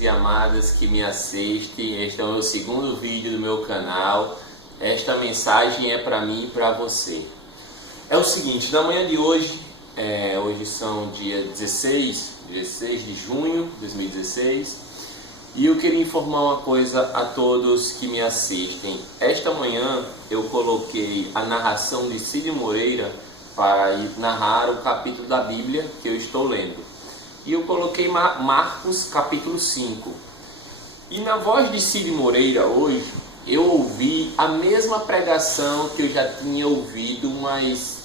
e amadas que me assistem, este é o segundo vídeo do meu canal. Esta mensagem é para mim e para você. É o seguinte, na manhã de hoje, hoje são dia 16 de junho de 2016, e eu queria informar uma coisa a todos que me assistem. Esta manhã eu coloquei a narração de Cid Moreira para narrar o capítulo da Bíblia que eu estou lendo. E eu coloquei Marcos capítulo 5. E na voz de Cid Moreira hoje, eu ouvi a mesma pregação que eu já tinha ouvido umas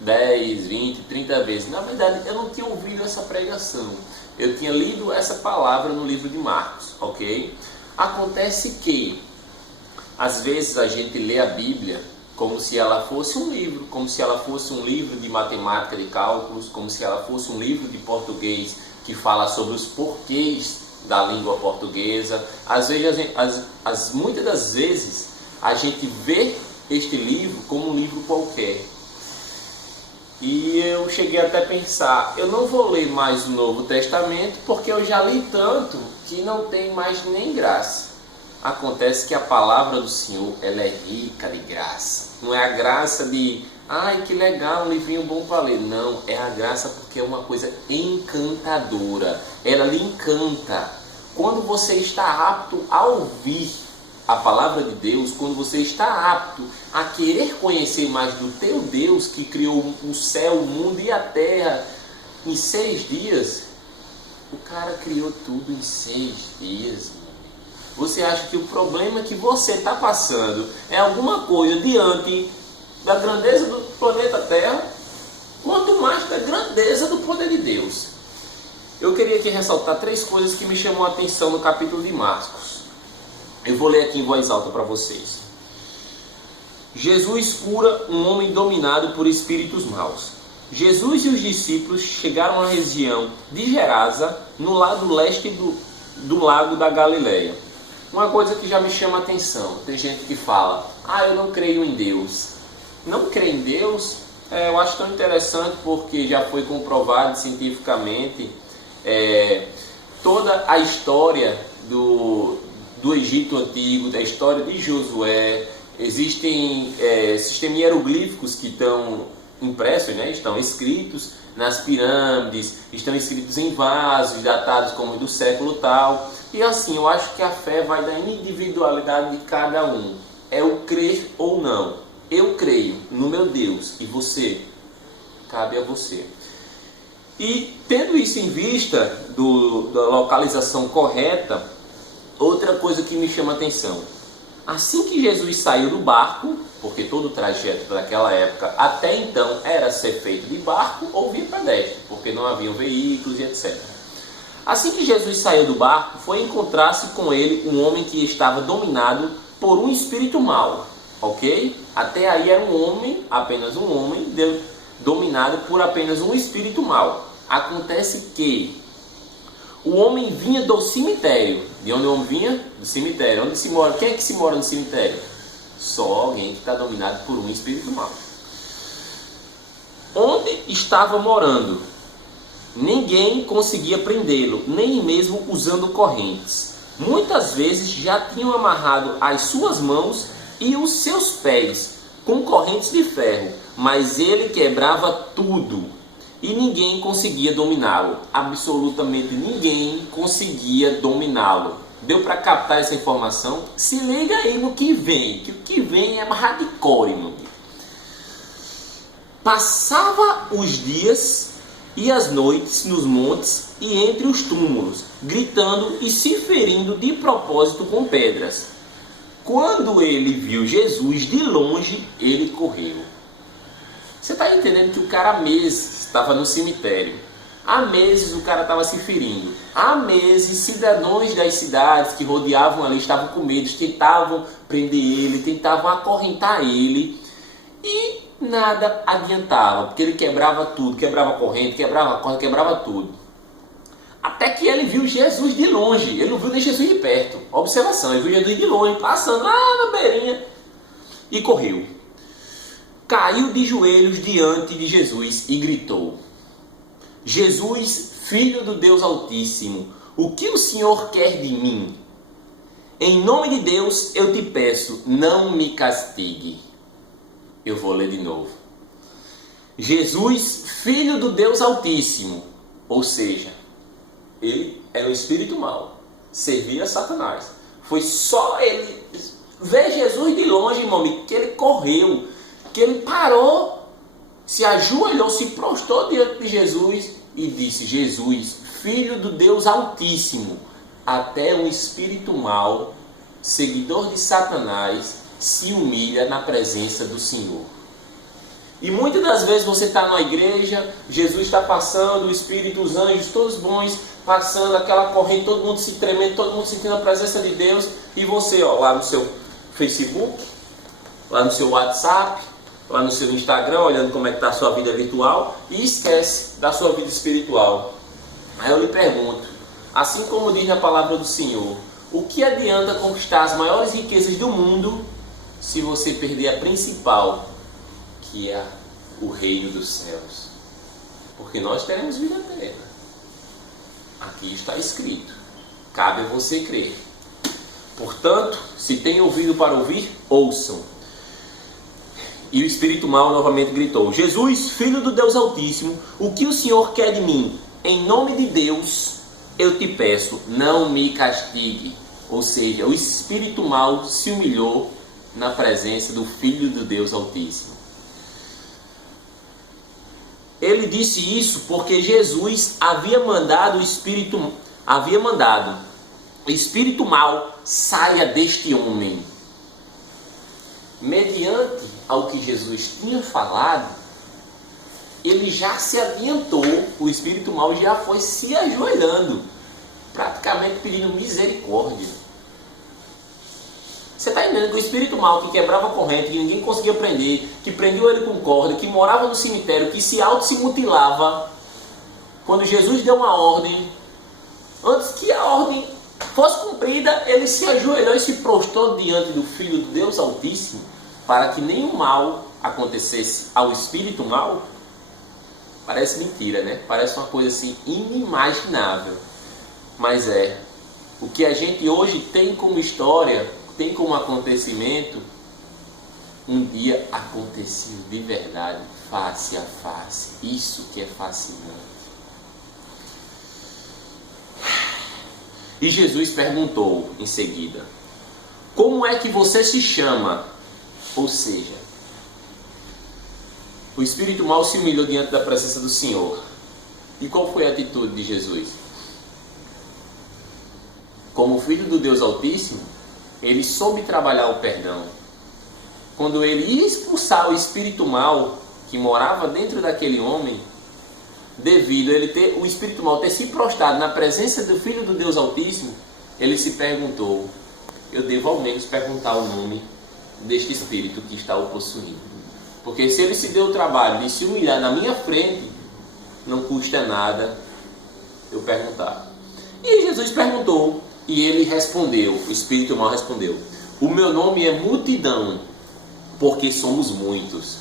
10, 20, 30 vezes. Na verdade, eu não tinha ouvido essa pregação. Eu tinha lido essa palavra no livro de Marcos, ok? Acontece que, às vezes, a gente lê a Bíblia como se ela fosse um livro, como se ela fosse um livro de matemática, de cálculos, como se ela fosse um livro de português que fala sobre os porquês da língua portuguesa. Às vezes, muitas das vezes, a gente vê este livro como um livro qualquer. E eu cheguei até a pensar, eu não vou ler mais o Novo Testamento porque eu já li tanto que não tem mais nem graça. Acontece que a palavra do Senhor, ela é rica de graça. Não é a graça de, ai que legal, um livrinho bom para ler. Não, é a graça porque é uma coisa encantadora. Ela lhe encanta. Quando você está apto a ouvir a palavra de Deus, quando você está apto a querer conhecer mais do teu Deus que criou o céu, o mundo e a terra em 6 dias, o cara criou tudo em 6 dias. Você acha que o problema que você está passando é alguma coisa diante da grandeza do planeta Terra, quanto mais da grandeza do poder de Deus? Eu queria aqui ressaltar 3 coisas que me chamam a atenção no capítulo de Marcos. Eu vou ler aqui em voz alta para vocês. Jesus cura um homem dominado por espíritos maus. Jesus e os discípulos chegaram à região de Gerasa, no lado leste do lago da Galileia. Uma coisa que já me chama a atenção, tem gente que fala, eu não creio em Deus. Não creio em Deus? Eu acho tão interessante porque já foi comprovado cientificamente toda a história do Egito Antigo, da história de Josué. Existem sistemas hieroglíficos que estão impressos, estão escritos nas pirâmides, estão escritos em vasos datados como do século tal. E assim, eu acho que a fé vai da individualidade de cada um. É o crer ou não. Eu creio no meu Deus. E você? Cabe a você. E tendo isso em vista da localização correta, outra coisa que me chama a atenção. Assim que Jesus saiu do barco, porque todo o trajeto daquela época até então era ser feito de barco ou via pedestre, porque não haviam veículos e etc. Assim que Jesus saiu do barco, foi encontrar-se com ele um homem que estava dominado por um espírito mau, ok? Até aí era um homem, apenas um homem, dominado por apenas um espírito mau. Acontece que o homem vinha do cemitério. De onde o homem vinha? Do cemitério. Onde se mora? Quem é que se mora no cemitério? Só alguém que está dominado por um espírito mau. Onde estava morando? Ninguém conseguia prendê-lo, nem mesmo usando correntes. Muitas vezes já tinham amarrado as suas mãos e os seus pés com correntes de ferro, mas ele quebrava tudo e ninguém conseguia dominá-lo. Absolutamente ninguém conseguia dominá-lo. Deu para captar essa informação? Se liga aí no que vem, que o que vem é hardcore, meu amigo. Passava os dias e as noites nos montes e entre os túmulos, gritando e se ferindo de propósito com pedras. Quando ele viu Jesus de longe, ele correu. Você está entendendo que o cara há meses estava no cemitério. Há meses o cara estava se ferindo. Há meses cidadãos das cidades que rodeavam ali estavam com medo, tentavam prender ele, tentavam acorrentar ele. E nada adiantava, porque ele quebrava tudo, quebrava corrente, quebrava corda, quebrava tudo. Até que ele viu Jesus de longe, ele não viu nem Jesus de perto. Observação, ele viu Jesus de longe, passando lá na beirinha e correu. Caiu de joelhos diante de Jesus e gritou: Jesus, Filho do Deus Altíssimo, o que o Senhor quer de mim? Em nome de Deus eu te peço, não me castigue. Eu vou ler de novo. Jesus, filho do Deus Altíssimo, ou seja, ele era o espírito mau, servia a Satanás. Foi só ele ver Jesus de longe, irmão, que ele correu, que ele parou, se ajoelhou, se prostrou diante de Jesus e disse: Jesus, filho do Deus Altíssimo, até um espírito mau, seguidor de Satanás, se humilha na presença do Senhor. E muitas das vezes você está na igreja, Jesus está passando, o Espírito, os anjos, todos bons, passando aquela corrente, todo mundo se tremendo, todo mundo sentindo a presença de Deus, e você, lá no seu Facebook, lá no seu WhatsApp, lá no seu Instagram, olhando como é que está a sua vida virtual, e esquece da sua vida espiritual. Aí eu lhe pergunto, assim como diz na palavra do Senhor, o que adianta conquistar as maiores riquezas do mundo se você perder a principal, que é o reino dos céus? Porque nós teremos vida eterna. Aqui está escrito. Cabe a você crer. Portanto, se tem ouvido para ouvir, ouçam. E o espírito mau novamente gritou: Jesus, filho do Deus Altíssimo, o que o Senhor quer de mim? Em nome de Deus, eu te peço, não me castigue. Ou seja, o espírito mau se humilhou na presença do Filho do Deus Altíssimo. Ele disse isso porque Jesus havia mandado o espírito mau saia deste homem. Mediante ao que Jesus tinha falado, ele já se adiantou, o espírito mau já foi se ajoelhando, praticamente pedindo misericórdia. Você está entendendo que o espírito mau que quebrava a corrente, que ninguém conseguia prender, que prendeu ele com corda, que morava no cemitério, que se mutilava, quando Jesus deu uma ordem, antes que a ordem fosse cumprida, ele se ajoelhou e se prostrou diante do Filho de Deus Altíssimo, para que nenhum mal acontecesse ao espírito mau. Parece mentira, né? Parece uma coisa assim inimaginável. Mas é. O que a gente hoje tem como história, tem como acontecimento, um dia aconteceu de verdade, face a face. Isso que é fascinante. E Jesus perguntou em seguida: como é que você se chama? Ou seja, o espírito mau se humilhou diante da presença do Senhor. E qual foi a atitude de Jesus? Como filho do Deus Altíssimo, ele soube trabalhar o perdão. Quando ele ia expulsar o espírito mau que morava dentro daquele homem, devido a ele ter, o espírito mau ter se prostrado na presença do Filho do Deus Altíssimo, ele se perguntou: eu devo ao menos perguntar o nome deste espírito que está o possuindo. Porque se ele se deu o trabalho de se humilhar na minha frente, não custa nada eu perguntar. E Jesus perguntou, e ele respondeu, o espírito mau respondeu: o meu nome é multidão, porque somos muitos.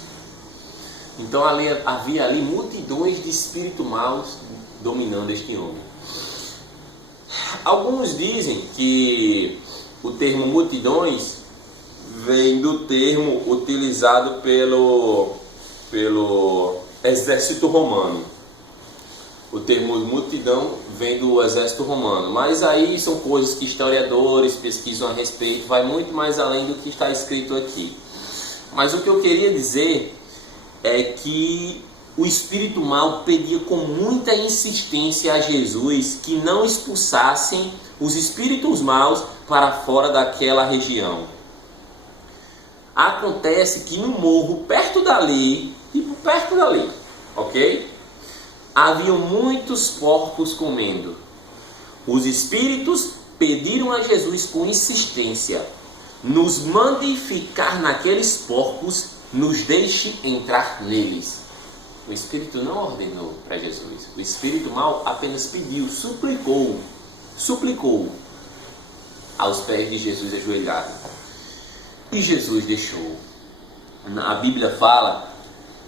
Então havia ali multidões de espíritos maus dominando este homem. Alguns dizem que o termo multidões vem do termo utilizado pelo exército romano. O termo multidão vem do exército romano, mas aí são coisas que historiadores pesquisam a respeito, vai muito mais além do que está escrito aqui. Mas o que eu queria dizer é que o espírito mau pedia com muita insistência a Jesus que não expulsassem os espíritos maus para fora daquela região. Acontece que no morro, perto dali, ok? Haviam muitos porcos comendo. Os espíritos pediram a Jesus com insistência: nos mande ficar naqueles porcos, nos deixe entrar neles. O espírito não ordenou para Jesus. O espírito mau apenas pediu, suplicou aos pés de Jesus ajoelhado. E Jesus deixou. A Bíblia fala: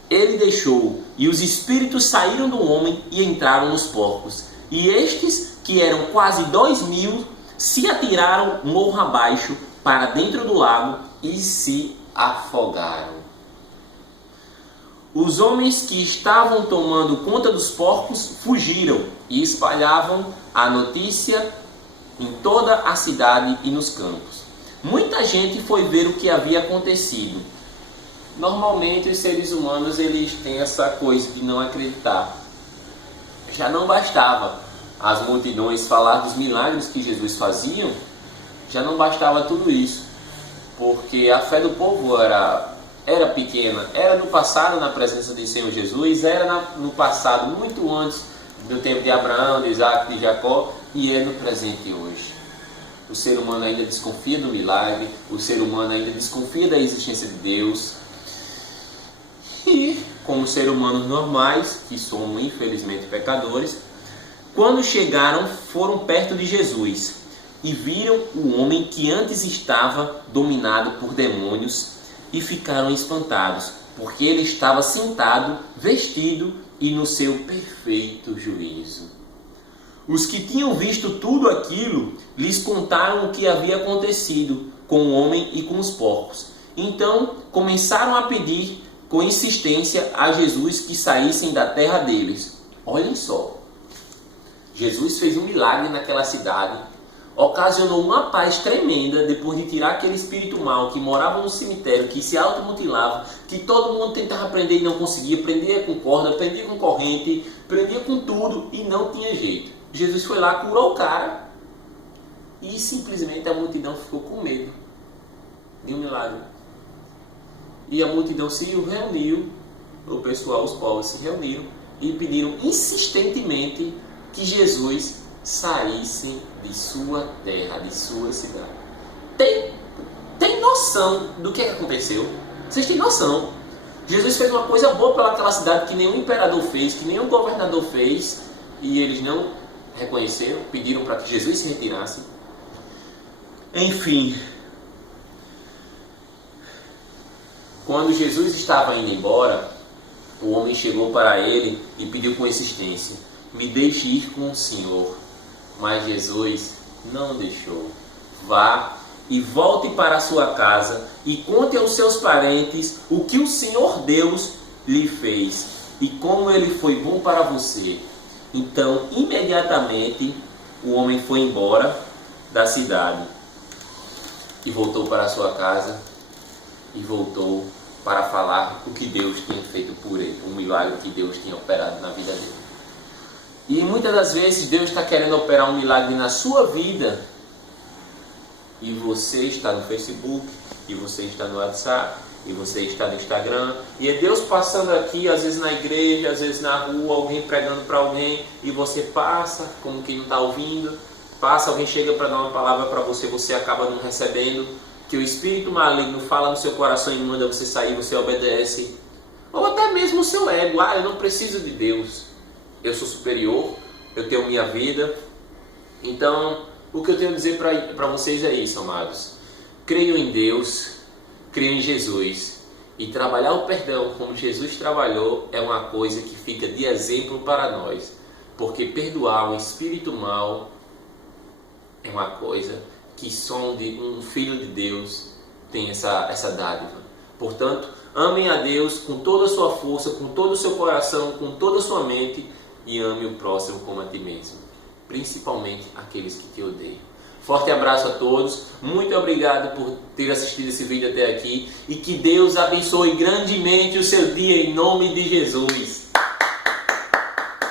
ele deixou, e os espíritos saíram do homem e entraram nos porcos. E estes que eram quase 2.000, se atiraram morro abaixo para dentro do lago e se afogaram. Os homens que estavam tomando conta dos porcos fugiram e espalhavam a notícia em toda a cidade e nos campos. Muita gente foi ver o que havia acontecido. Normalmente os seres humanos eles têm essa coisa de não acreditar. Já não bastava as multidões falar dos milagres que Jesus fazia, já não bastava tudo isso, porque a fé do povo era pequena, era no passado na presença do Senhor Jesus, era no passado muito antes do tempo de Abraão, de Isaac, de Jacó, e é no presente hoje. O ser humano ainda desconfia do milagre, o ser humano ainda desconfia da existência de Deus. E, como seres humanos normais, que somos infelizmente pecadores, quando chegaram, foram perto de Jesus e viram o homem que antes estava dominado por demônios e ficaram espantados, porque ele estava sentado, vestido e no seu perfeito juízo. Os que tinham visto tudo aquilo lhes contaram o que havia acontecido com o homem e com os porcos. Então começaram a pedir com insistência a Jesus que saíssem da terra deles. Olhem só, Jesus fez um milagre naquela cidade, ocasionou uma paz tremenda depois de tirar aquele espírito mau que morava no cemitério, que se automutilava, que todo mundo tentava prender e não conseguia, prendia com corda, prendia com corrente, prendia com tudo e não tinha jeito. Jesus foi lá, curou o cara e simplesmente a multidão ficou com medo de um milagre. E a multidão se reuniu, o pessoal, os povos se reuniram e pediram insistentemente que Jesus saísse de sua terra, de sua cidade. Tem noção do que aconteceu? Vocês têm noção? Jesus fez uma coisa boa pelaquela cidade que nenhum imperador fez, que nenhum governador fez, e eles não reconheceram, pediram para que Jesus se retirasse. Enfim, quando Jesus estava indo embora, o homem chegou para ele e pediu com insistência: me deixe ir com o Senhor. Mas Jesus não deixou. Vá e volte para a sua casa e conte aos seus parentes o que o Senhor Deus lhe fez e como ele foi bom para você. Então, imediatamente, o homem foi embora da cidade e voltou para a sua casa e voltou para falar o que Deus tinha feito por ele, o milagre que Deus tinha operado na vida dele. E muitas das vezes Deus está querendo operar um milagre na sua vida e você está no Facebook, e você está no WhatsApp, e você está no Instagram, e é Deus passando aqui, às vezes na igreja, às vezes na rua, alguém pregando para alguém, e você passa como quem não está ouvindo, passa, alguém chega para dar uma palavra para você, você acaba não recebendo, que o espírito maligno fala no seu coração e manda você sair, você obedece, ou até mesmo o seu ego: eu não preciso de Deus, eu sou superior, eu tenho minha vida. Então, o que eu tenho a dizer para vocês é isso, amados: creiam em Deus, creiam em Jesus, e trabalhar o perdão como Jesus trabalhou é uma coisa que fica de exemplo para nós, porque perdoar um espírito mau é uma coisa que só um filho de Deus tem essa dádiva. Portanto, amem a Deus com toda a sua força, com todo o seu coração, com toda a sua mente, e ame o próximo como a ti mesmo, principalmente aqueles que te odeiam. Forte abraço a todos, muito obrigado por ter assistido esse vídeo até aqui, e que Deus abençoe grandemente o seu dia em nome de Jesus.